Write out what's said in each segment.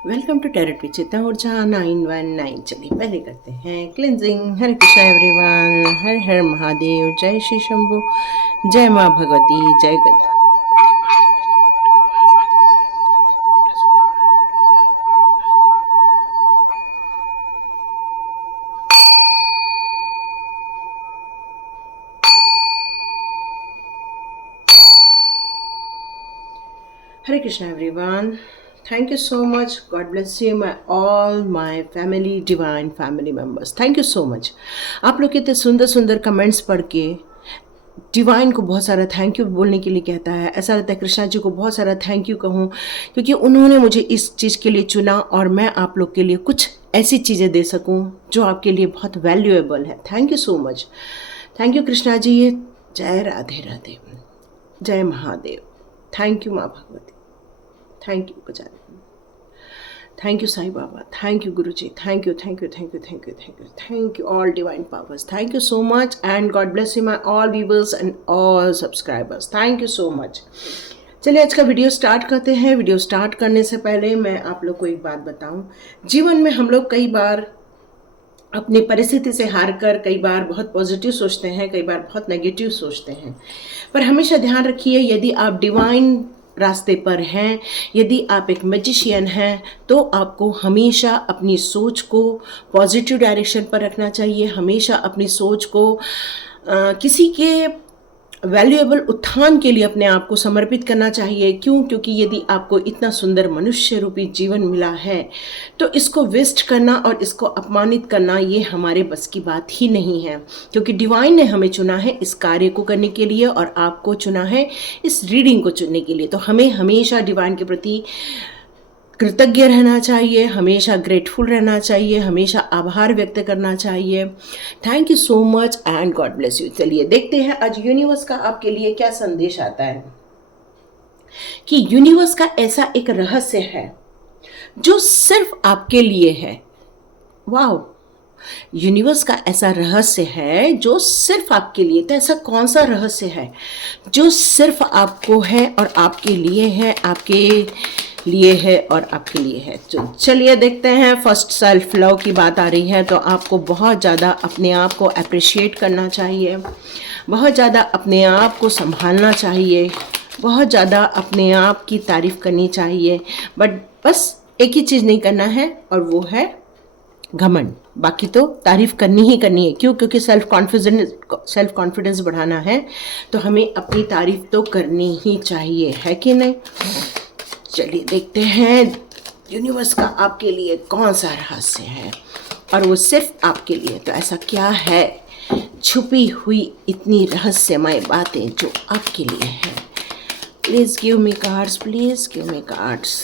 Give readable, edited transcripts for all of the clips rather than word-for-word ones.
Welcome to tarot विचिता ऊर्जा 919। चलिए पहले करते हैं क्लिनजिंग। हरे कृष्णा एवरीवन, हर हर महादेव, जय श्री शंभु, जय माँ भगवती, जय गदा। Hare Krishna everyone, thank you so much. God bless you my all my family, divine family members. Thank you so much. आप लोग के इतने सुंदर सुंदर कमेंट्स पढ़ के डिवाइन को बहुत सारा थैंक यू बोलने के लिए कहता है। ऐसा लगता है कृष्णा जी को बहुत सारा थैंक यू कहूँ, क्योंकि उन्होंने मुझे इस चीज़ के लिए चुना और मैं आप लोग के लिए कुछ ऐसी चीज़ें दे सकूँ जो आपके लिए बहुत वैल्यूएबल है। Thank you so much. Thank you Krishna ji. जय राधे राधे, जय महादेव। थैंक यू माँ Bhagwati, thank you Gajanan, thank you Sai Baba, thank you Guru ji, thank you thank you thank you thank you thank you thank you all divine powers. Thank you so much and God bless you my all viewers and all subscribers. Thank you so much. चलिए आज का video start करते हैं। Video start करने से पहले मैं आप लोग को एक बात बताऊं। जीवन में हम लोग कई बार अपनी परिस्थिति से हार कर कई बार बहुत पॉजिटिव सोचते हैं, कई बार बहुत नेगेटिव सोचते हैं, पर हमेशा ध्यान रखिए यदि आप डिवाइन रास्ते पर हैं, यदि आप एक मैजिशियन हैं, तो आपको हमेशा अपनी सोच को पॉजिटिव डायरेक्शन पर रखना चाहिए। हमेशा अपनी सोच को किसी के वैल्यूएबल उत्थान के लिए अपने आप को समर्पित करना चाहिए। क्यों? क्योंकि यदि आपको इतना सुंदर मनुष्य रूपी जीवन मिला है तो इसको वेस्ट करना और इसको अपमानित करना ये हमारे बस की बात ही नहीं है, क्योंकि डिवाइन ने हमें चुना है इस कार्य को करने के लिए और आपको चुना है इस रीडिंग को चुनने के लिए। तो हमें हमेशा डिवाइन के प्रति कृतज्ञ रहना चाहिए, हमेशा ग्रेटफुल रहना चाहिए, हमेशा आभार व्यक्त करना चाहिए। Thank you so much and God bless you. चलिए देखते हैं आज यूनिवर्स का आपके लिए क्या संदेश आता है। कि यूनिवर्स का ऐसा एक रहस्य है जो सिर्फ आपके लिए है। वाह, यूनिवर्स का ऐसा रहस्य है जो सिर्फ आपके लिए। तो ऐसा कौन सा रहस्य है जो सिर्फ आपको है और आपके लिए है, आपके लिए है और आपके लिए है? तो चलिए देखते हैं। फर्स्ट सेल्फ लव की बात आ रही है तो आपको बहुत ज़्यादा अपने आप को अप्रिशिएट करना चाहिए, बहुत ज़्यादा अपने आप को संभालना चाहिए, बहुत ज़्यादा अपने आप की तारीफ़ करनी चाहिए। बट बस एक ही चीज़ नहीं करना है और वो है घमंड। बाकी तो तारीफ करनी ही करनी है। क्यों? क्योंकि सेल्फ कॉन्फिडेंस बढ़ाना है तो हमें अपनी तारीफ तो करनी ही चाहिए, है कि नहीं? चलिए देखते हैं यूनिवर्स का आपके लिए कौन सा रहस्य है और वो सिर्फ आपके लिए। तो ऐसा क्या है छुपी हुई इतनी रहस्यमय बातें जो आपके लिए है? Please give me cards, please give me cards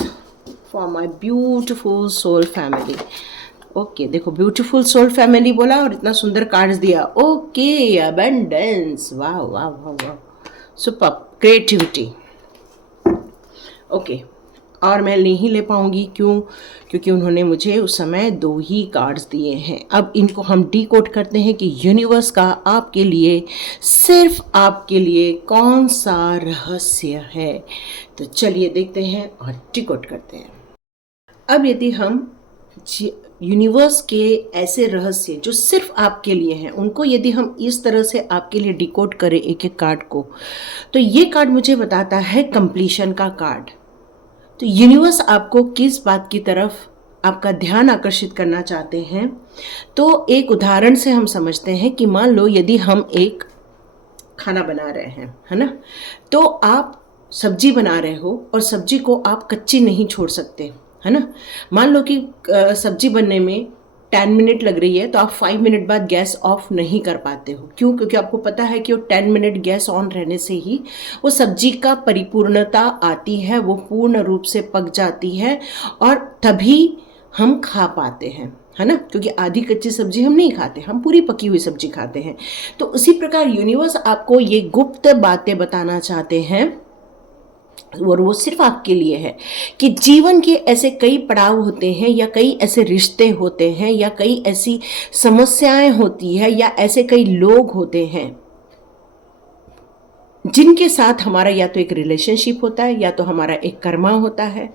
for my beautiful soul family. Okay, देखो ब्यूटीफुल सोल फैमिली बोला और इतना सुंदर कार्ड्स दिया। ओके, अबंडेंस, वाह वाह वाह वाह, सुपर, क्रिएटिविटी। ओके, और मैं नहीं ले पाऊंगी। क्यों? क्योंकि उन्होंने मुझे उस समय 2 ही कार्ड्स दिए हैं। अब इनको हम डीकोड करते हैं कि यूनिवर्स का आपके लिए, सिर्फ आपके लिए कौन सा रहस्य है। तो चलिए देखते हैं और डीकोड करते हैं। अब यदि हम यूनिवर्स के ऐसे रहस्य जो सिर्फ आपके लिए हैं उनको यदि हम इस तरह से आपके लिए डिकोड करें एक एक कार्ड को, तो ये कार्ड मुझे बताता है कंप्लीशन का कार्ड। तो यूनिवर्स आपको किस बात की तरफ आपका ध्यान आकर्षित करना चाहते हैं, तो एक उदाहरण से हम समझते हैं कि मान लो यदि हम एक खाना बना रहे हैं, है ना, तो आप सब्जी बना रहे हो और सब्जी को आप कच्ची नहीं छोड़ सकते, है ना। मान लो कि सब्जी बनने में 10 मिनट लग रही है तो आप 5 मिनट बाद गैस ऑफ नहीं कर पाते हो। क्यों? क्योंकि आपको पता है कि वो 10 मिनट गैस ऑन रहने से ही वो सब्जी का परिपूर्णता आती है, वो पूर्ण रूप से पक जाती है और तभी हम खा पाते हैं, है ना। क्योंकि आधी कच्ची सब्जी हम नहीं खाते, हम पूरी पकी हुई सब्जी खाते हैं। तो उसी प्रकार यूनिवर्स आपको ये गुप्त बातें बताना चाहते हैं और वो सिर्फ आपके लिए है कि जीवन के ऐसे कई पड़ाव होते हैं या कई ऐसे रिश्ते होते हैं या कई ऐसी समस्याएं होती है या ऐसे कई लोग होते हैं जिनके साथ हमारा या तो एक रिलेशनशिप होता है या तो हमारा एक कर्मा होता है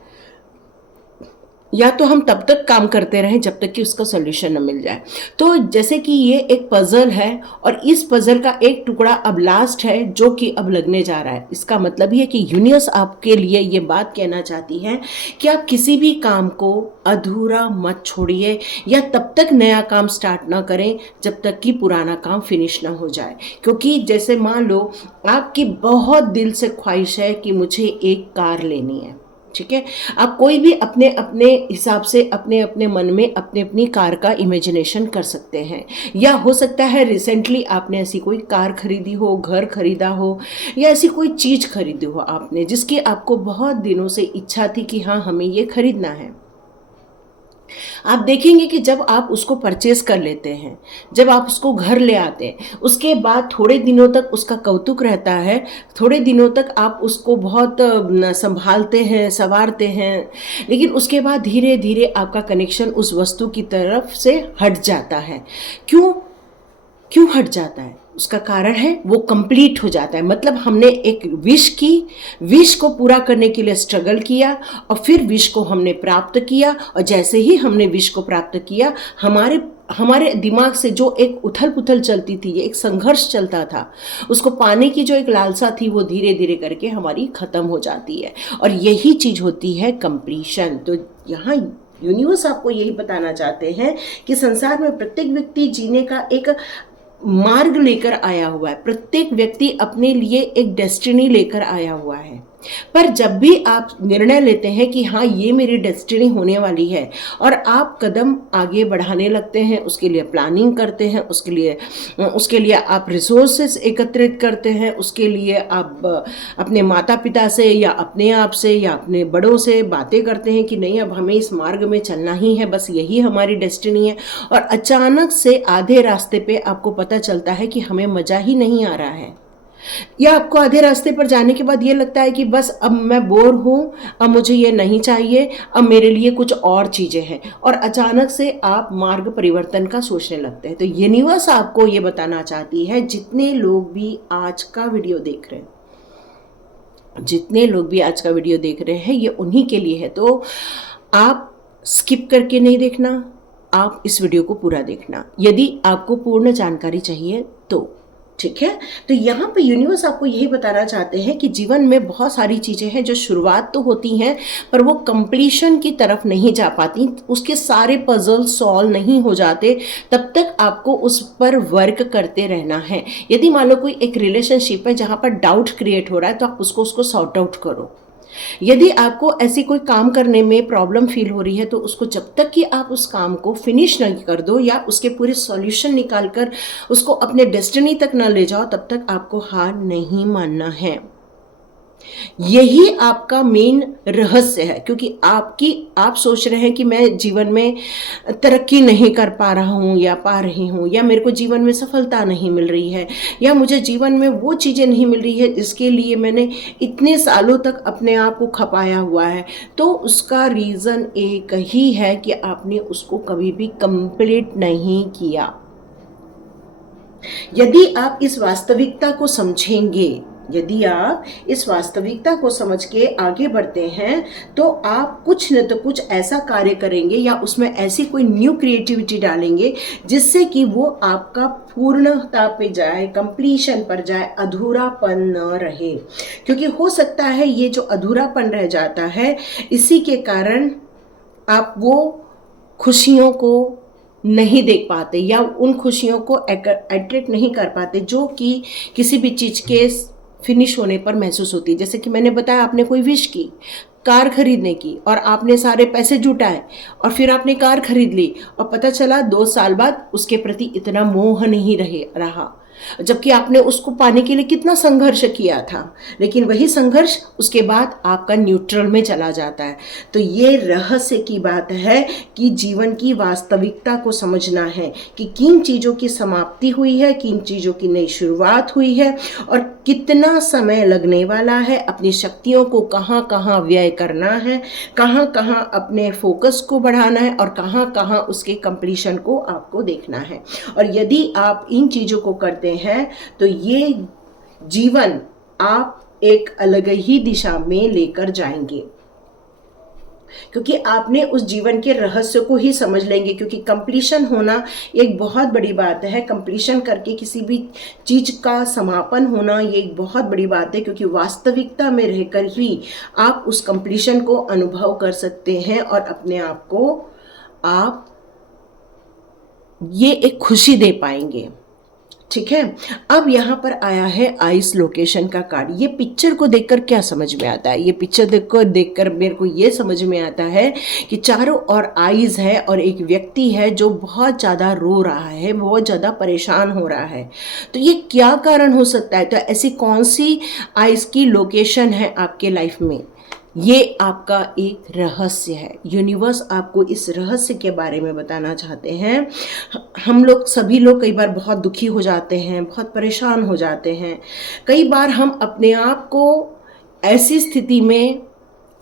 या तो हम तब तक काम करते रहें जब तक कि उसका सॉल्यूशन न मिल जाए। तो जैसे कि ये एक पजल है और इस पजल का एक टुकड़ा अब लास्ट है जो कि अब लगने जा रहा है। इसका मतलब ये कि यूनिवर्स आपके लिए ये बात कहना चाहती है कि आप किसी भी काम को अधूरा मत छोड़िए या तब तक नया काम स्टार्ट ना करें जब तक कि पुराना काम फिनिश ना हो जाए। क्योंकि जैसे मान लो आपकी बहुत दिल से ख्वाहिश है कि मुझे एक कार लेनी है, ठीक है। आप कोई भी अपने अपने हिसाब से अपने अपने मन में अपने अपनी कार का इमेजिनेशन कर सकते हैं। या हो सकता है रिसेंटली आपने ऐसी कोई कार खरीदी हो, घर खरीदा हो या ऐसी कोई चीज़ खरीदी हो आपने जिसकी आपको बहुत दिनों से इच्छा थी कि हाँ हमें ये खरीदना है। आप देखेंगे कि जब आप उसको परचेस कर लेते हैं, जब आप उसको घर ले आते हैं, उसके बाद थोड़े दिनों तक उसका कौतुक रहता है, थोड़े दिनों तक आप उसको बहुत संभालते हैं, संवारते हैं, लेकिन उसके बाद धीरे धीरे आपका कनेक्शन उस वस्तु की तरफ से हट जाता है। क्यों क्यों हट जाता है? उसका कारण है वो कंप्लीट हो जाता है। मतलब हमने एक विश की, विश को पूरा करने के लिए स्ट्रगल किया और फिर विश को हमने प्राप्त किया, और जैसे ही हमने विश को प्राप्त किया हमारे हमारे दिमाग से जो एक उथल पुथल चलती थी, एक संघर्ष चलता था, उसको पाने की जो एक लालसा थी वो धीरे धीरे करके हमारी खत्म हो जाती है। और यही चीज होती है कंप्लीशन। तो यहाँ यूनिवर्स आपको यही बताना चाहते हैं कि संसार में प्रत्येक व्यक्ति जीने का एक मार्ग लेकर आया हुआ है, प्रत्येक व्यक्ति अपने लिए एक डेस्टिनी लेकर आया हुआ है। पर जब भी आप निर्णय लेते हैं कि हाँ ये मेरी डेस्टिनी होने वाली है और आप कदम आगे बढ़ाने लगते हैं, उसके लिए प्लानिंग करते हैं, उसके लिए आप रिसोर्सेस एकत्रित करते हैं, उसके लिए आप अपने माता पिता से या अपने आप से या अपने बड़ों से बातें करते हैं कि नहीं अब हमें इस मार्ग में चलना ही है, बस यही हमारी डेस्टिनी है। और अचानक से आधे रास्ते पे आपको पता चलता है कि हमें मज़ा ही नहीं आ रहा है, या आपको आधे रास्ते पर जाने के बाद ये लगता है कि बस अब मैं बोर हूँ, अब मुझे ये नहीं चाहिए, अब मेरे लिए कुछ और चीज़ें हैं, और अचानक से आप मार्ग परिवर्तन का सोचने लगते हैं। तो यूनिवर्स आपको ये बताना चाहती है, जितने लोग भी आज का वीडियो देख रहे हैं, जितने लोग भी आज का वीडियो देख रहे हैं, ये उन्हीं के लिए है। तो आप स्किप करके नहीं देखना, आप इस वीडियो को पूरा देखना यदि आपको पूर्ण जानकारी चाहिए तो, ठीक है। तो यहाँ पे यूनिवर्स आपको यही बताना चाहते हैं कि जीवन में बहुत सारी चीज़ें हैं जो शुरुआत तो होती हैं पर वो कंप्लीशन की तरफ नहीं जा पाती, उसके सारे पजल सॉल्व नहीं हो जाते, तब तक आपको उस पर वर्क करते रहना है। यदि मान लो कोई एक रिलेशनशिप है जहाँ पर डाउट क्रिएट हो रहा है तो आप उसको सॉर्ट आउट करो। यदि आपको ऐसी कोई काम करने में प्रॉब्लम फील हो रही है तो उसको जब तक कि आप उस काम को फिनिश नहीं कर दो या उसके पूरे सॉल्यूशन निकाल कर उसको अपने डेस्टिनी तक ना ले जाओ, तब तक आपको हार नहीं मानना है। यही आपका मेन रहस्य है, क्योंकि आप सोच रहे हैं कि मैं जीवन में तरक्की नहीं कर पा रहा हूँ या पा रही हूँ, या मेरे को जीवन में सफलता नहीं मिल रही है, या मुझे जीवन में वो चीज़ें नहीं मिल रही है जिसके लिए मैंने इतने सालों तक अपने आप को खपाया हुआ है। तो उसका रीज़न एक ही है कि आपने उसको कभी भी कंप्लीट नहीं किया। यदि आप इस वास्तविकता को समझेंगे, यदि आप इस वास्तविकता को समझ के आगे बढ़ते हैं तो आप कुछ न तो कुछ ऐसा कार्य करेंगे या उसमें ऐसी कोई न्यू क्रिएटिविटी डालेंगे जिससे कि वो आपका पूर्णता पे जाए, कंप्लीशन पर जाए, अधूरापन न रहे। क्योंकि हो सकता है ये जो अधूरापन रह जाता है इसी के कारण आप वो खुशियों को नहीं देख पाते या उन खुशियों को अट्रैक्ट नहीं कर पाते जो कि किसी भी चीज़ के फिनिश होने पर महसूस होती है। जैसे कि मैंने बताया, आपने कोई विश की कार खरीदने की और आपने सारे पैसे जुटाए और फिर आपने कार खरीद ली और पता चला 2 साल बाद उसके प्रति इतना मोह नहीं रहा, जबकि आपने उसको पाने के लिए कितना संघर्ष किया था, लेकिन वही संघर्ष उसके बाद आपका न्यूट्रल में चला जाता है। तो ये रहस्य की बात है कि जीवन की वास्तविकता को समझना है कि किन चीज़ों की समाप्ति हुई है, किन चीज़ों की नई शुरुआत हुई है और कितना समय लगने वाला है, अपनी शक्तियों को कहाँ कहाँ व्यय करना है, कहाँ कहाँ अपने फोकस को बढ़ाना है और कहाँ कहाँ उसके कंप्लीशन को आपको देखना है। और यदि आप इन चीज़ों को करते हैं तो ये जीवन आप एक अलग ही दिशा में लेकर जाएंगे। क्योंकि आपने उस जीवन के रहस्य को ही समझ लेंगे। क्योंकि कंप्लीशन होना एक बहुत बड़ी बात है। कंप्लीशन करके किसी भी चीज का समापन होना ये एक बहुत बड़ी बात है, क्योंकि वास्तविकता में रहकर ही आप उस कंप्लीशन को अनुभव कर सकते हैं और अपने आप को आप ये एक खुशी दे पाएंगे। ठीक है, अब यहाँ पर आया है आइस लोकेशन का कार्ड। ये पिक्चर को देखकर क्या समझ में आता है? ये पिक्चर देखकर मेरे को ये समझ में आता है कि चारों ओर आइस है और एक व्यक्ति है जो बहुत ज़्यादा रो रहा है, बहुत ज़्यादा परेशान हो रहा है। तो ये क्या कारण हो सकता है? तो ऐसी कौन सी आइस की लोकेशन है आपके लाइफ में? ये आपका एक रहस्य है। यूनिवर्स आपको इस रहस्य के बारे में बताना चाहते हैं। हम लोग सभी लोग कई बार बहुत दुखी हो जाते हैं, बहुत परेशान हो जाते हैं। कई बार हम अपने आप को ऐसी स्थिति में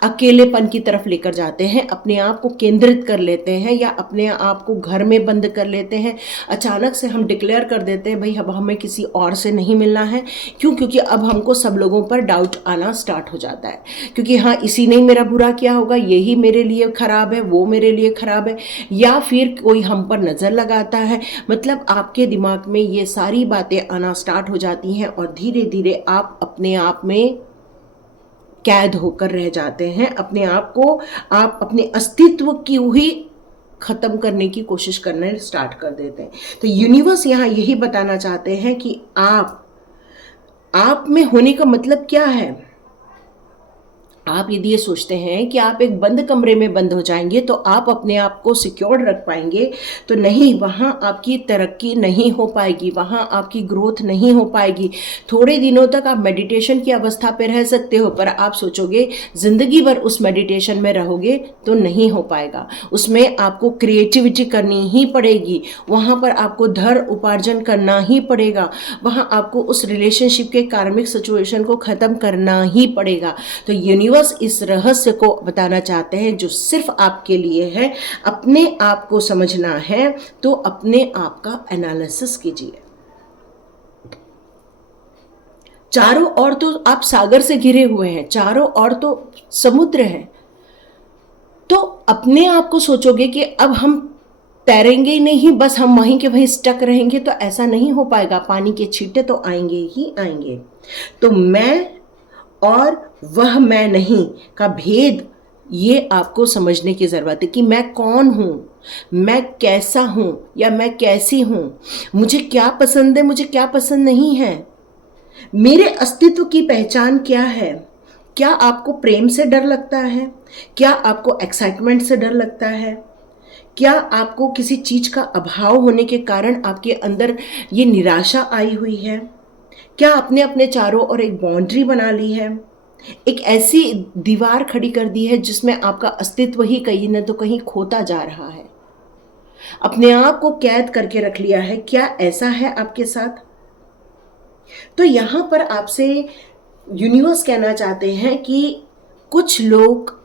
अकेलेपन की तरफ लेकर जाते हैं, अपने आप को केंद्रित कर लेते हैं या अपने आप को घर में बंद कर लेते हैं। अचानक से हम डिक्लेयर कर देते हैं भाई अब हमें किसी और से नहीं मिलना है। क्यों? क्योंकि अब हमको सब लोगों पर डाउट आना स्टार्ट हो जाता है, क्योंकि हाँ इसी ने मेरा बुरा किया होगा, यही मेरे लिए खराब है, वो मेरे लिए खराब है, या फिर कोई हम पर नज़र लगाता है। मतलब आपके दिमाग में ये सारी बातें आना स्टार्ट हो जाती हैं और धीरे धीरे आप अपने आप में कैद होकर रह जाते हैं। अपने आप को आप अपने अस्तित्व की ही खत्म करने की कोशिश करने स्टार्ट कर देते हैं। तो यूनिवर्स यहाँ यही बताना चाहते हैं कि आप में होने का मतलब क्या है। आप यदि ये सोचते हैं कि आप एक बंद कमरे में बंद हो जाएंगे तो आप अपने आप को सिक्योर्ड रख पाएंगे, तो नहीं, वहाँ आपकी तरक्की नहीं हो पाएगी, वहाँ आपकी ग्रोथ नहीं हो पाएगी। थोड़े दिनों तक आप मेडिटेशन की अवस्था पे रह सकते हो, पर आप सोचोगे ज़िंदगी भर उस मेडिटेशन में रहोगे तो नहीं हो पाएगा। उसमें आपको क्रिएटिविटी करनी ही पड़ेगी, वहाँ पर आपको धन उपार्जन करना ही पड़ेगा, वहाँ आपको उस रिलेशनशिप के कार्मिक सिचुएशन को ख़त्म करना ही पड़ेगा। तो यूनिवर्स इस रहस्य को बताना चाहते हैं जो सिर्फ आपके लिए है। अपने आप को समझना है तो अपने आप का एनालिसिस कीजिए। चारों ओर तो आप सागर से घिरे हुए हैं, चारों ओर तो समुद्र है, तो अपने आप को सोचोगे कि अब हम तैरेंगे ही नहीं, बस हम वहीं के वहीं स्टक रहेंगे, तो ऐसा नहीं हो पाएगा। पानी के छींटे तो आएंगे ही आएंगे। तो मैं और वह मैं नहीं का भेद ये आपको समझने की ज़रूरत है कि मैं कौन हूँ, मैं कैसा हूँ या मैं कैसी हूँ, मुझे क्या पसंद है, मुझे क्या पसंद नहीं है, मेरे अस्तित्व की पहचान क्या है। क्या आपको प्रेम से डर लगता है? क्या आपको एक्साइटमेंट से डर लगता है? क्या आपको किसी चीज़ का अभाव होने के कारण आपके अंदर ये निराशा आई हुई है? क्या आपने अपने चारों ओर एक बाउंड्री बना ली है, एक ऐसी दीवार खड़ी कर दी है जिसमें आपका अस्तित्व ही कहीं न तो कहीं खोता जा रहा है, अपने आप को कैद करके रख लिया है? क्या ऐसा है आपके साथ? तो यहाँ पर आपसे यूनिवर्स कहना चाहते हैं कि कुछ लोग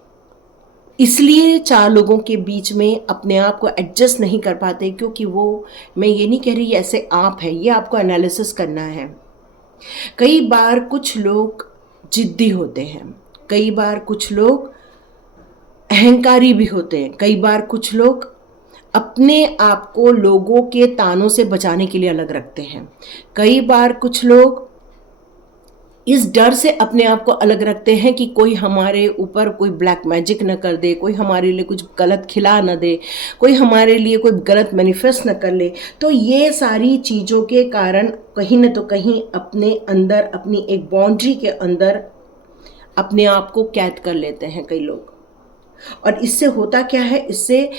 इसलिए चार लोगों के बीच में अपने आप को एडजस्ट नहीं कर पाते क्योंकि वो, मैं ये नहीं कह रही ऐसे आप है, ये आपको एनालिसिस करना है। कई बार कुछ लोग जिद्दी होते हैं, कई बार कुछ लोग अहंकारी भी होते हैं, कई बार कुछ लोग अपने आप को लोगों के तानों से बचाने के लिए अलग रखते हैं, कई बार कुछ लोग इस डर से अपने आप को अलग रखते हैं कि कोई हमारे ऊपर कोई ब्लैक मैजिक न कर दे, कोई हमारे लिए कुछ गलत खिला न दे, कोई हमारे लिए कोई गलत मैनिफेस्ट न कर ले। तो ये सारी चीज़ों के कारण कहीं न तो कहीं अपने अंदर, अपनी एक बाउंड्री के अंदर अपने आप को कैद कर लेते हैं कई लोग। और इससे होता क्या है, इससे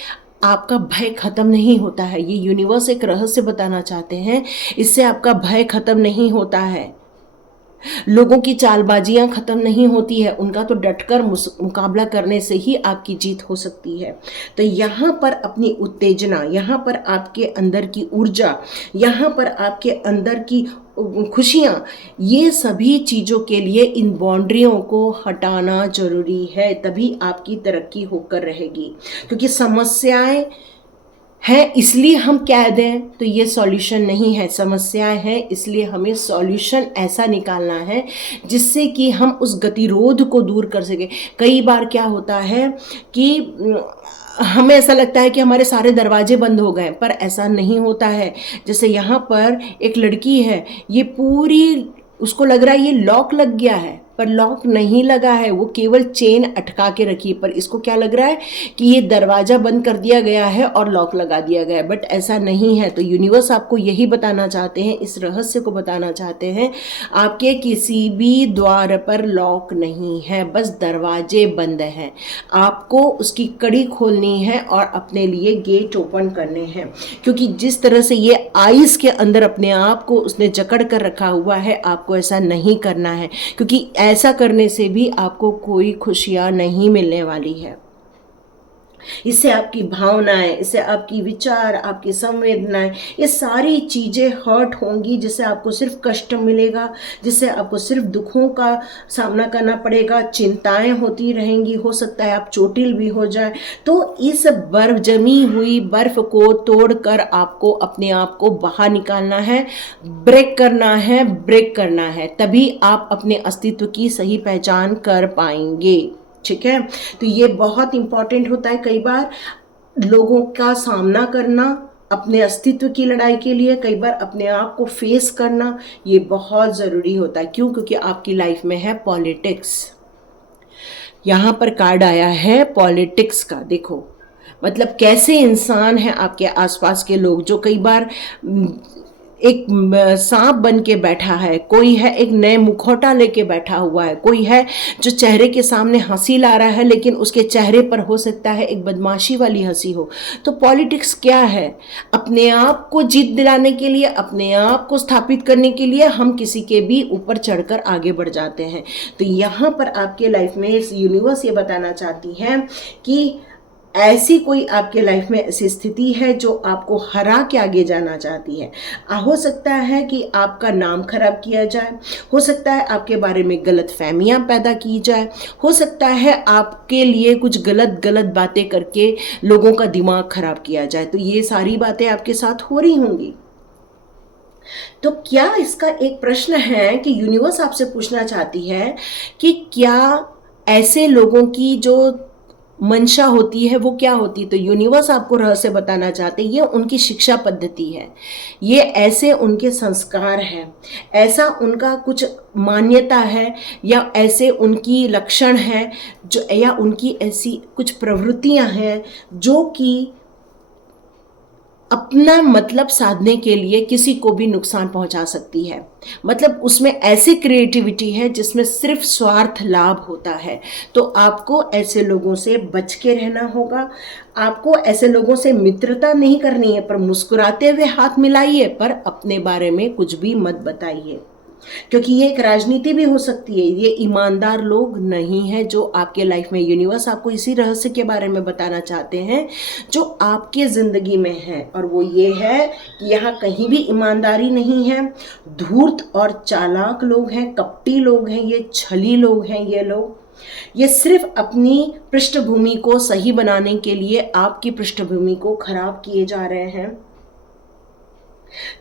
आपका भय खत्म नहीं होता है। ये यूनिवर्स एक रहस्य बताना चाहते हैं, इससे आपका भय खत्म नहीं होता है, लोगों की चालबाजियां खत्म नहीं होती है, उनका तो डटकर मुकाबला करने से ही आपकी जीत हो सकती है। तो यहाँ पर अपनी उत्तेजना, यहाँ पर आपके अंदर की ऊर्जा, यहाँ पर आपके अंदर की खुशियाँ, ये सभी चीज़ों के लिए इन बाउंड्रियों को हटाना जरूरी है, तभी आपकी तरक्की होकर रहेगी। क्योंकि समस्याएं है इसलिए हम कह दें तो ये सॉल्यूशन नहीं है। समस्याएं हैं इसलिए हमें सॉल्यूशन ऐसा निकालना है जिससे कि हम उस गतिरोध को दूर कर सकें। कई बार क्या होता है कि हमें ऐसा लगता है कि हमारे सारे दरवाजे बंद हो गए, पर ऐसा नहीं होता है। जैसे यहाँ पर एक लड़की है, ये पूरी, उसको लग रहा है ये लॉक लग गया है, पर लॉक नहीं लगा है, वो केवल चेन अटका के रखी है। पर इसको क्या लग रहा है कि ये दरवाज़ा बंद कर दिया गया है और लॉक लगा दिया गया है, बट ऐसा नहीं है। तो यूनिवर्स आपको यही बताना चाहते हैं, इस रहस्य को बताना चाहते हैं, आपके किसी भी द्वार पर लॉक नहीं है, बस दरवाजे बंद हैं। आपको उसकी कड़ी खोलनी है और अपने लिए गेट ओपन करने हैं, क्योंकि जिस तरह से ये आइस के अंदर अपने आप को उसने जकड़ कर रखा हुआ है, आपको ऐसा नहीं करना है, क्योंकि ऐसा करने से भी आपको कोई खुशियां नहीं मिलने वाली है। इससे आपकी भावनाएं, इससे आपकी विचार, आपकी संवेदनाएं, ये सारी चीज़ें हर्ट होंगी, जिससे आपको सिर्फ कष्ट मिलेगा, जिससे आपको सिर्फ दुखों का सामना करना पड़ेगा, चिंताएं होती रहेंगी, हो सकता है आप चोटिल भी हो जाए। तो इस बर्फ, जमी हुई बर्फ को तोड़कर आपको अपने आप को बाहर निकालना है, ब्रेक करना है, ब्रेक करना है, तभी आप अपने अस्तित्व की सही पहचान कर पाएंगे। ठीक है, तो ये बहुत इंपॉर्टेंट होता है कई बार लोगों का सामना करना अपने अस्तित्व की लड़ाई के लिए, कई बार अपने आप को फेस करना, ये बहुत ज़रूरी होता है। क्यों? क्योंकि आपकी लाइफ में है पॉलिटिक्स। यहाँ पर कार्ड आया है पॉलिटिक्स का। देखो मतलब कैसे इंसान हैं आपके आसपास के लोग, जो कई बार एक सांप बन के बैठा है, कोई है एक नए मुखौटा लेके बैठा हुआ है, कोई है जो चेहरे के सामने हंसी ला रहा है लेकिन उसके चेहरे पर हो सकता है एक बदमाशी वाली हंसी हो। तो पॉलिटिक्स क्या है? अपने आप को जीत दिलाने के लिए, अपने आप को स्थापित करने के लिए हम किसी के भी ऊपर चढ़कर आगे बढ़ जाते हैं। तो यहाँ पर आपके लाइफ में यूनिवर्स ये बताना चाहती है कि ऐसी कोई आपके लाइफ में ऐसी स्थिति है जो आपको हरा के आगे जाना चाहती है। हो सकता है कि आपका नाम खराब किया जाए, हो सकता है आपके बारे में गलत फहमियाँ पैदा की जाए, हो सकता है आपके लिए कुछ गलत गलत बातें करके लोगों का दिमाग खराब किया जाए। तो ये सारी बातें आपके साथ हो रही होंगी। तो क्या इसका एक प्रश्न है कि यूनिवर्स आपसे पूछना चाहती है कि क्या ऐसे लोगों की जो मंशा होती है वो क्या होती है? तो यूनिवर्स आपको रहस्य बताना चाहते हैं, ये उनकी शिक्षा पद्धति है, ये ऐसे उनके संस्कार हैं, ऐसा उनका कुछ मान्यता है, या ऐसे उनकी लक्षण है जो, या उनकी ऐसी कुछ प्रवृत्तियां हैं जो कि अपना मतलब साधने के लिए किसी को भी नुकसान पहुंचा सकती है। मतलब उसमें ऐसी क्रिएटिविटी है जिसमें सिर्फ स्वार्थ लाभ होता है। तो आपको ऐसे लोगों से बच के रहना होगा। आपको ऐसे लोगों से मित्रता नहीं करनी है, पर मुस्कुराते हुए हाथ मिलाइए, पर अपने बारे में कुछ भी मत बताइए, क्योंकि ये एक राजनीति भी हो सकती है। ये ईमानदार लोग नहीं है जो आपके लाइफ में, यूनिवर्स आपको इसी रहस्य के बारे में बताना चाहते हैं जो आपके जिंदगी में है, और वो ये है कि यहाँ कहीं भी ईमानदारी नहीं है। धूर्त और चालाक लोग हैं, कपटी लोग हैं, ये छली लोग हैं। ये सिर्फ अपनी पृष्ठभूमि को सही बनाने के लिए आपकी पृष्ठभूमि को खराब किए जा रहे हैं,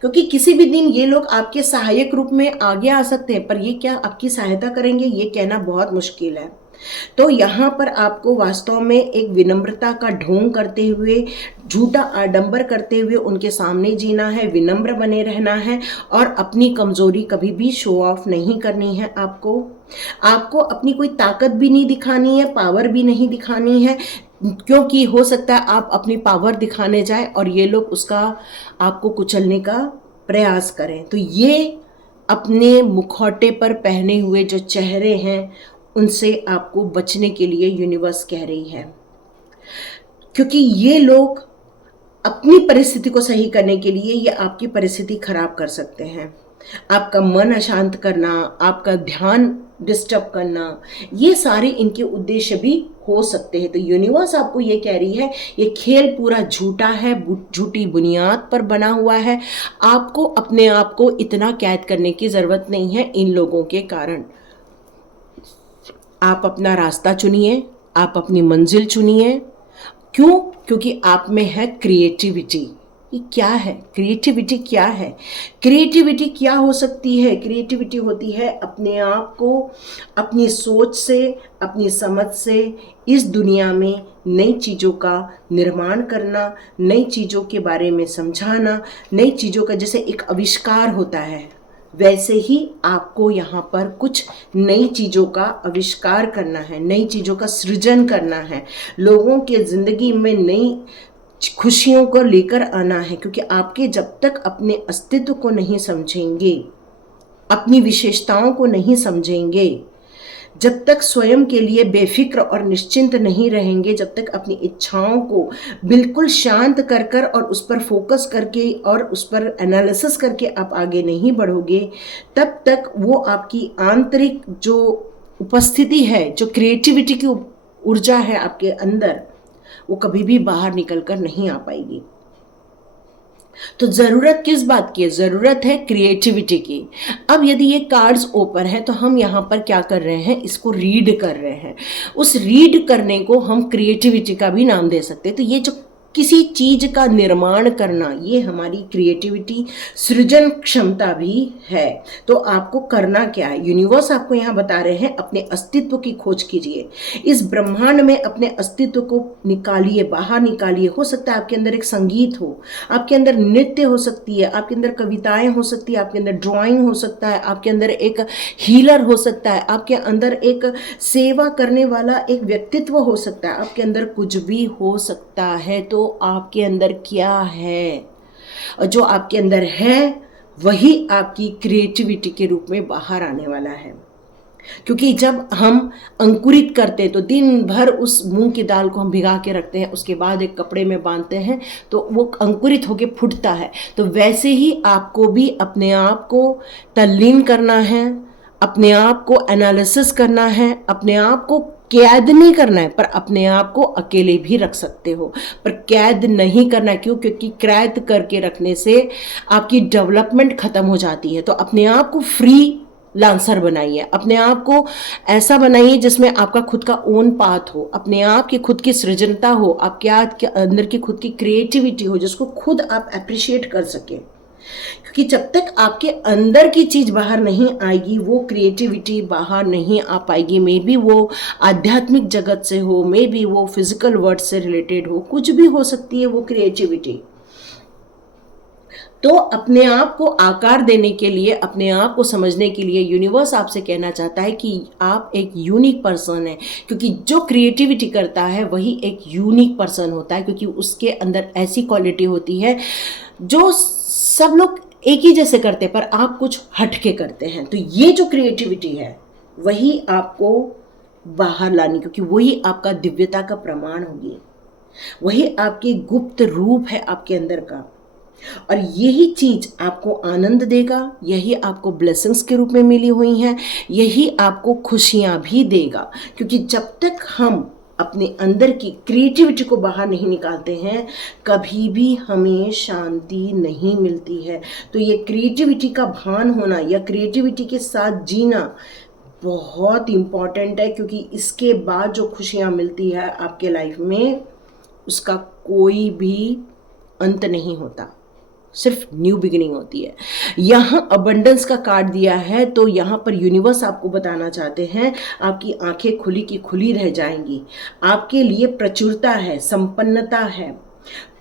क्योंकि किसी भी दिन ये लोग आपके सहायक रूप में आगे आ सकते हैं, पर ये क्या आपकी सहायता करेंगे ये कहना बहुत मुश्किल है। तो यहाँ पर आपको वास्तव में एक विनम्रता का ढोंग करते हुए, झूठा आडंबर करते हुए उनके सामने जीना है, विनम्र बने रहना है, और अपनी कमजोरी कभी भी शो ऑफ नहीं करनी है। आपको अपनी कोई ताकत भी नहीं दिखानी है, पावर भी नहीं दिखानी है, क्योंकि हो सकता है आप अपनी पावर दिखाने जाए और ये लोग उसका आपको कुचलने का प्रयास करें। तो ये अपने मुखौटे पर पहने हुए जो चेहरे हैं उनसे आपको बचने के लिए यूनिवर्स कह रही है, क्योंकि ये लोग अपनी परिस्थिति को सही करने के लिए ये आपकी परिस्थिति खराब कर सकते हैं। आपका मन अशांत करना, आपका ध्यान डिस्टर्ब करना, ये सारे इनके उद्देश्य भी हो सकते हैं। तो यूनिवर्स आपको ये कह रही है ये खेल पूरा झूठा है, झूठी बुनियाद पर बना हुआ है। आपको अपने आप को इतना कैद करने की ज़रूरत नहीं है इन लोगों के कारण। आप अपना रास्ता चुनिए, आप अपनी मंजिल चुनिए, क्यों? क्योंकि आप में है क्रिएटिविटी। ये क्या है क्रिएटिविटी? क्या है क्रिएटिविटी? क्या हो सकती है क्रिएटिविटी? होती है अपने आप को अपनी सोच से, अपनी समझ से इस दुनिया में नई चीज़ों का निर्माण करना, नई चीज़ों के बारे में समझाना, नई चीज़ों का जैसे एक आविष्कार होता है वैसे ही आपको यहाँ पर कुछ नई चीज़ों का आविष्कार करना है, नई चीज़ों का सृजन करना है, लोगों के ज़िंदगी में नई खुशियों को लेकर आना है। क्योंकि आपके जब तक अपने अस्तित्व को नहीं समझेंगे, अपनी विशेषताओं को नहीं समझेंगे, जब तक स्वयं के लिए बेफिक्र और निश्चिंत नहीं रहेंगे, जब तक अपनी इच्छाओं को बिल्कुल शांत कर कर और उस पर फोकस करके और उस पर एनालिसिस करके आप आगे नहीं बढ़ोगे, तब तक वो आपकी आंतरिक जो उपस्थिति है, जो क्रिएटिविटी की ऊर्जा है आपके अंदर, वो कभी भी बाहर निकल कर नहीं आ पाएगी। तो ज़रूरत किस बात की है? ज़रूरत है क्रिएटिविटी की। अब यदि ये कार्ड्स ओपन है तो हम यहाँ पर क्या कर रहे हैं? इसको रीड कर रहे हैं। उस रीड करने को हम क्रिएटिविटी का भी नाम दे सकते हैं। तो ये जो किसी चीज़ का निर्माण करना, ये हमारी क्रिएटिविटी, सृजन क्षमता भी है। तो आपको करना क्या है? यूनिवर्स आपको यहाँ बता रहे हैं अपने अस्तित्व की खोज कीजिए, इस ब्रह्मांड में अपने अस्तित्व को निकालिए, बाहर निकालिए। हो सकता है आपके अंदर एक संगीत हो, आपके अंदर नृत्य हो सकती है, आपके अंदर कविताएं हो सकती है, आपके अंदर ड्राइंग हो सकता है, आपके अंदर एक हीलर हो सकता है, आपके अंदर एक सेवा करने वाला एक व्यक्तित्व हो सकता है, आपके अंदर कुछ भी हो सकता है। तो आपके अंदर क्या है? और जो आपके अंदर है वही आपकी क्रिएटिविटी के रूप में बाहर आने वाला है। क्योंकि जब हम अंकुरित करते हैं तो दिन भर उस मूंग की दाल को हम भिगा के रखते हैं, उसके बाद एक कपड़े में बांधते हैं तो वो अंकुरित होके फूटता है। तो वैसे ही आपको भी अपने आप को तल्लीन करना है, अपने आप को एनालिसिस करना है, अपने आप को कैद नहीं करना है, पर अपने आप को अकेले भी रख सकते हो, पर कैद नहीं करना है। क्यों? क्योंकि कैद करके रखने से आपकी डेवलपमेंट खत्म हो जाती है। तो अपने आप को फ्री लांसर बनाइए, अपने आप को ऐसा बनाइए जिसमें आपका खुद का ओन पाथ हो, अपने आप की खुद की सृजनता हो, आपके अंदर की खुद की क्रिएटिविटी हो, जिसको खुद आप अप्रिशिएट कर सकें। क्योंकि जब तक आपके अंदर की चीज बाहर नहीं आएगी, वो क्रिएटिविटी बाहर नहीं आ पाएगी। मे बी वो आध्यात्मिक जगत से हो, मे बी वो फिजिकल वर्ड से रिलेटेड हो, कुछ भी हो सकती है वो क्रिएटिविटी। तो अपने आप को आकार देने के लिए, अपने आप को समझने के लिए यूनिवर्स आपसे कहना चाहता है कि आप एक यूनिक पर्सन है। क्योंकि जो क्रिएटिविटी करता है वही एक यूनिक पर्सन होता है, क्योंकि उसके अंदर ऐसी क्वालिटी होती है जो सब लोग एक ही जैसे करते हैं, पर आप कुछ हट के करते हैं। तो ये जो क्रिएटिविटी है वही आपको बाहर लानी, क्योंकि वही आपका दिव्यता का प्रमाण होगी, वही आपकी गुप्त रूप है आपके अंदर का। और यही चीज आपको आनंद देगा, यही आपको ब्लेसिंग्स के रूप में मिली हुई हैं, यही आपको खुशियां भी देगा। क्योंकि जब तक हम अपने अंदर की क्रिएटिविटी को बाहर नहीं निकालते हैं, कभी भी हमें शांति नहीं मिलती है। तो ये क्रिएटिविटी का भान होना या क्रिएटिविटी के साथ जीना बहुत इम्पॉर्टेंट है। क्योंकि इसके बाद जो खुशियां मिलती है आपके लाइफ में, उसका कोई भी अंत नहीं होता, सिर्फ न्यू बिगिनिंग होती है। यहाँ अबंडेंस का कार्ड दिया है, तो यहाँ पर यूनिवर्स आपको बताना चाहते हैं आपकी आंखें खुली की खुली रह जाएंगी, आपके लिए प्रचुरता है, संपन्नता है,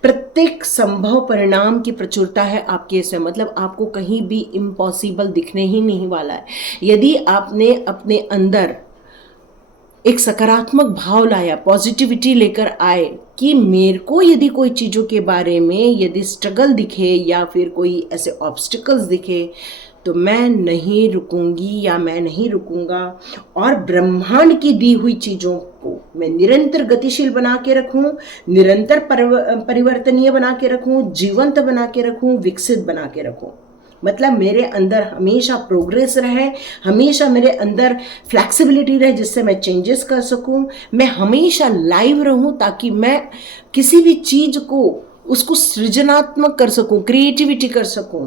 प्रत्येक संभव परिणाम की प्रचुरता है आपके इसमें। मतलब आपको कहीं भी इम्पॉसिबल दिखने ही नहीं वाला है। यदि आपने अपने अंदर एक सकारात्मक भाव लाया, पॉजिटिविटी लेकर आए कि मेरे को यदि कोई चीज़ों के बारे में यदि स्ट्रगल दिखे या फिर कोई ऐसे ऑब्स्टिकल्स दिखे, तो मैं नहीं रुकूंगी या मैं नहीं रुकूंगा, और ब्रह्मांड की दी हुई चीज़ों को मैं निरंतर गतिशील बना के रखूं, निरंतर परिवर्तनीय बना के रखूं, जीवंत बना के रखूं, विकसित बना के रखूं। मतलब मेरे अंदर हमेशा प्रोग्रेस रहे, हमेशा मेरे अंदर फ्लैक्सिबिलिटी रहे जिससे मैं चेंजेस कर सकूं, मैं हमेशा लाइव रहूं ताकि मैं किसी भी चीज को उसको सृजनात्मक कर सकूं, क्रिएटिविटी कर सकूं,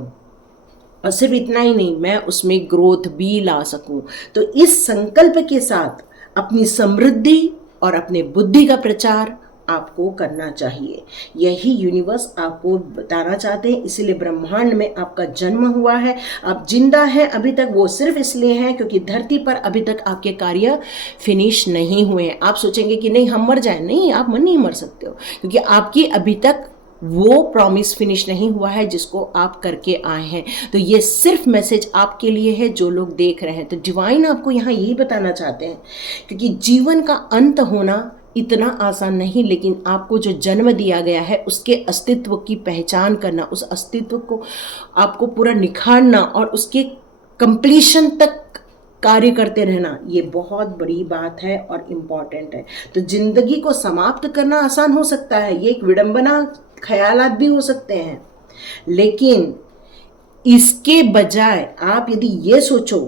और सिर्फ इतना ही नहीं, मैं उसमें ग्रोथ भी ला सकूं। तो इस संकल्प के साथ अपनी समृद्धि और अपने बुद्धि का प्रचार आपको करना चाहिए। यही यूनिवर्स आपको बताना चाहते हैं, इसीलिए ब्रह्मांड में आपका जन्म हुआ है, आप जिंदा हैं अभी तक, वो सिर्फ इसलिए हैं क्योंकि धरती पर अभी तक आपके कार्य फिनिश नहीं हुए हैं। आप सोचेंगे कि नहीं हम मर जाएं, नहीं, आप नहीं मर सकते हो, क्योंकि आपकी अभी तक वो प्रॉमिस फिनिश नहीं हुआ है जिसको आप करके आए हैं। तो ये सिर्फ मैसेज आपके लिए है जो लोग देख रहे हैं। तो डिवाइन आपको यहाँ यही बताना चाहते हैं, क्योंकि जीवन का अंत होना इतना आसान नहीं, लेकिन आपको जो जन्म दिया गया है उसके अस्तित्व की पहचान करना, उस अस्तित्व को आपको पूरा निखारना और उसके कंप्लीशन तक कार्य करते रहना, ये बहुत बड़ी बात है और इम्पॉर्टेंट है। तो जिंदगी को समाप्त करना आसान हो सकता है, ये एक विडंबना ख्यालात भी हो सकते हैं, लेकिन इसके बजाय आप यदि ये सोचो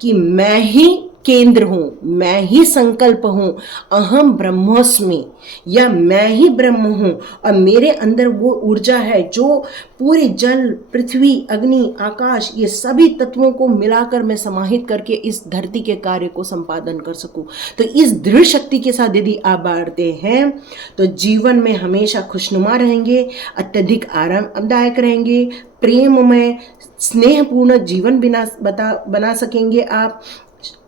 कि मैं ही केंद्र हूँ, मैं ही संकल्प हूँ, अहम ब्रह्मोस्मि, या मैं ही ब्रह्म हूँ और मेरे अंदर वो ऊर्जा है जो पूरे जल, पृथ्वी, अग्नि, आकाश, ये सभी तत्वों को मिलाकर मैं समाहित करके इस धरती के कार्य को संपादन कर सकूं। तो इस दृढ़ शक्ति के साथ यदि आप बढ़ते हैं तो जीवन में हमेशा खुशनुमा रहेंगे, अत्यधिक आरामदायक रहेंगे, प्रेममय स्नेहपूर्ण जीवन बना सकेंगे आप,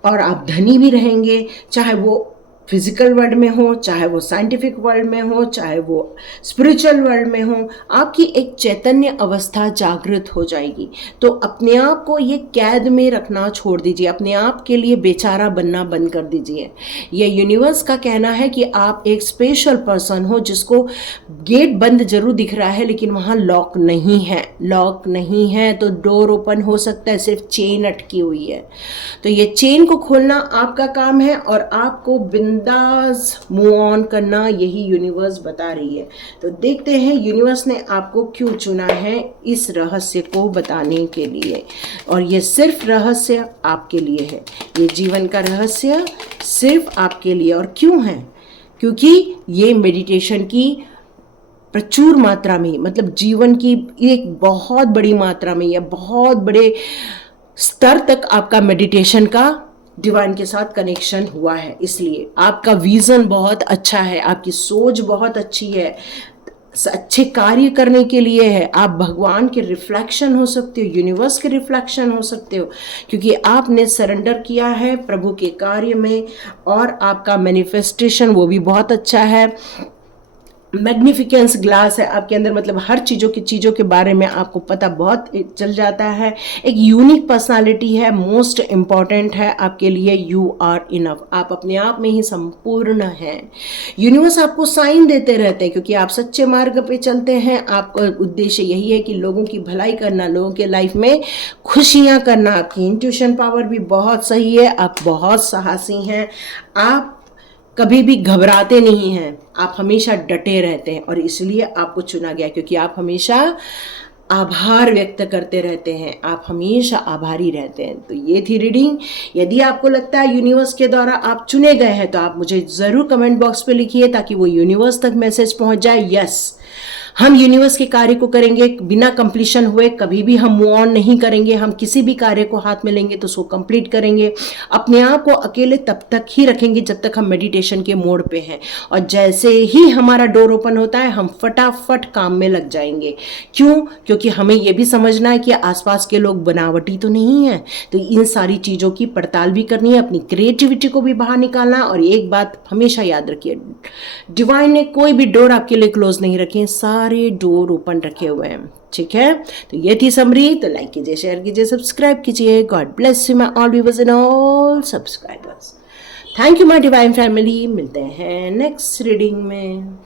और आप धनी भी रहेंगे, चाहे वो फिजिकल वर्ल्ड में हो, चाहे वो साइंटिफिक वर्ल्ड में हो, चाहे वो स्पिरिचुअल वर्ल्ड में हो, आपकी एक चैतन्य अवस्था जागृत हो जाएगी। तो अपने आप को ये कैद में रखना छोड़ दीजिए, अपने आप के लिए बेचारा बनना बंद कर दीजिए। ये यूनिवर्स का कहना है कि आप एक स्पेशल पर्सन हो जिसको गेट बंद जरूर दिख रहा है लेकिन वहाँ लॉक नहीं है, लॉक नहीं है तो डोर ओपन हो सकता है, सिर्फ चेन अटकी हुई है। तो ये चेन को खोलना आपका काम है और आपको बिंदास मूव ऑन करना, यही यूनिवर्स बता रही है। तो देखते हैं यूनिवर्स ने आपको क्यों चुना है इस रहस्य को बताने के लिए, और ये सिर्फ रहस्य आपके लिए है, ये जीवन का रहस्य सिर्फ आपके लिए। और क्यों है? क्योंकि ये मेडिटेशन की प्रचुर मात्रा में, मतलब जीवन की एक बहुत बड़ी मात्रा में या बहुत बड़े स्तर तक आपका मेडिटेशन का डिवाइन के साथ कनेक्शन हुआ है। इसलिए आपका विजन बहुत अच्छा है, आपकी सोच बहुत अच्छी है, अच्छे कार्य करने के लिए है। आप भगवान के रिफ्लेक्शन हो सकते हो, यूनिवर्स के रिफ्लेक्शन हो सकते हो, क्योंकि आपने सरेंडर किया है प्रभु के कार्य में, और आपका मैनिफेस्टेशन वो भी बहुत अच्छा है। मैग्निफिकेंस ग्लास है आपके अंदर, मतलब हर चीज़ों के बारे में आपको पता बहुत चल जाता है। एक यूनिक पर्सनालिटी है, मोस्ट इम्पॉर्टेंट है आपके लिए, यू आर इनफ, आप अपने आप में ही संपूर्ण हैं। यूनिवर्स आपको साइन देते रहते हैं क्योंकि आप सच्चे मार्ग पे चलते हैं। आपका उद्देश्य यही है कि लोगों की भलाई करना, लोगों के लाइफ में खुशियाँ करना। आपकी इंट्यूशन पावर भी बहुत सही है, आप बहुत साहसी हैं, आप कभी भी घबराते नहीं हैं, आप हमेशा डटे रहते हैं, और इसलिए आपको चुना गया क्योंकि आप हमेशा आभार व्यक्त करते रहते हैं, आप हमेशा आभारी रहते हैं। तो ये थी रीडिंग। यदि आपको लगता है यूनिवर्स के द्वारा आप चुने गए हैं तो आप मुझे ज़रूर कमेंट बॉक्स पे लिखिए ताकि वो यूनिवर्स तक मैसेज पहुंच जाए। यस, हम यूनिवर्स के कार्य को करेंगे, बिना कंप्लीशन हुए कभी भी हम मूव ऑन नहीं करेंगे। हम किसी भी कार्य को हाथ में लेंगे तो उसको कंप्लीट करेंगे। अपने आप को अकेले तब तक ही रखेंगे जब तक हम मेडिटेशन के मोड पे हैं, और जैसे ही हमारा डोर ओपन होता है हम फटाफट काम में लग जाएंगे। क्यों? क्योंकि हमें यह भी समझना है कि आसपास के लोग बनावटी तो नहीं है, तो इन सारी चीज़ों की पड़ताल भी करनी है, अपनी क्रिएटिविटी को भी बाहर निकालना। और एक बात हमेशा याद रखिए, डिवाइन ने कोई भी डोर आपके लिए क्लोज नहीं रखे, सारे डोर ओपन रखे हुए हैं। ठीक है, तो ये थी समरी। तो लाइक कीजिए, शेयर कीजिए, सब्सक्राइब कीजिए। God bless you my all viewers and all subscribers. Thank you my divine family. मिलते हैं नेक्स्ट रीडिंग में।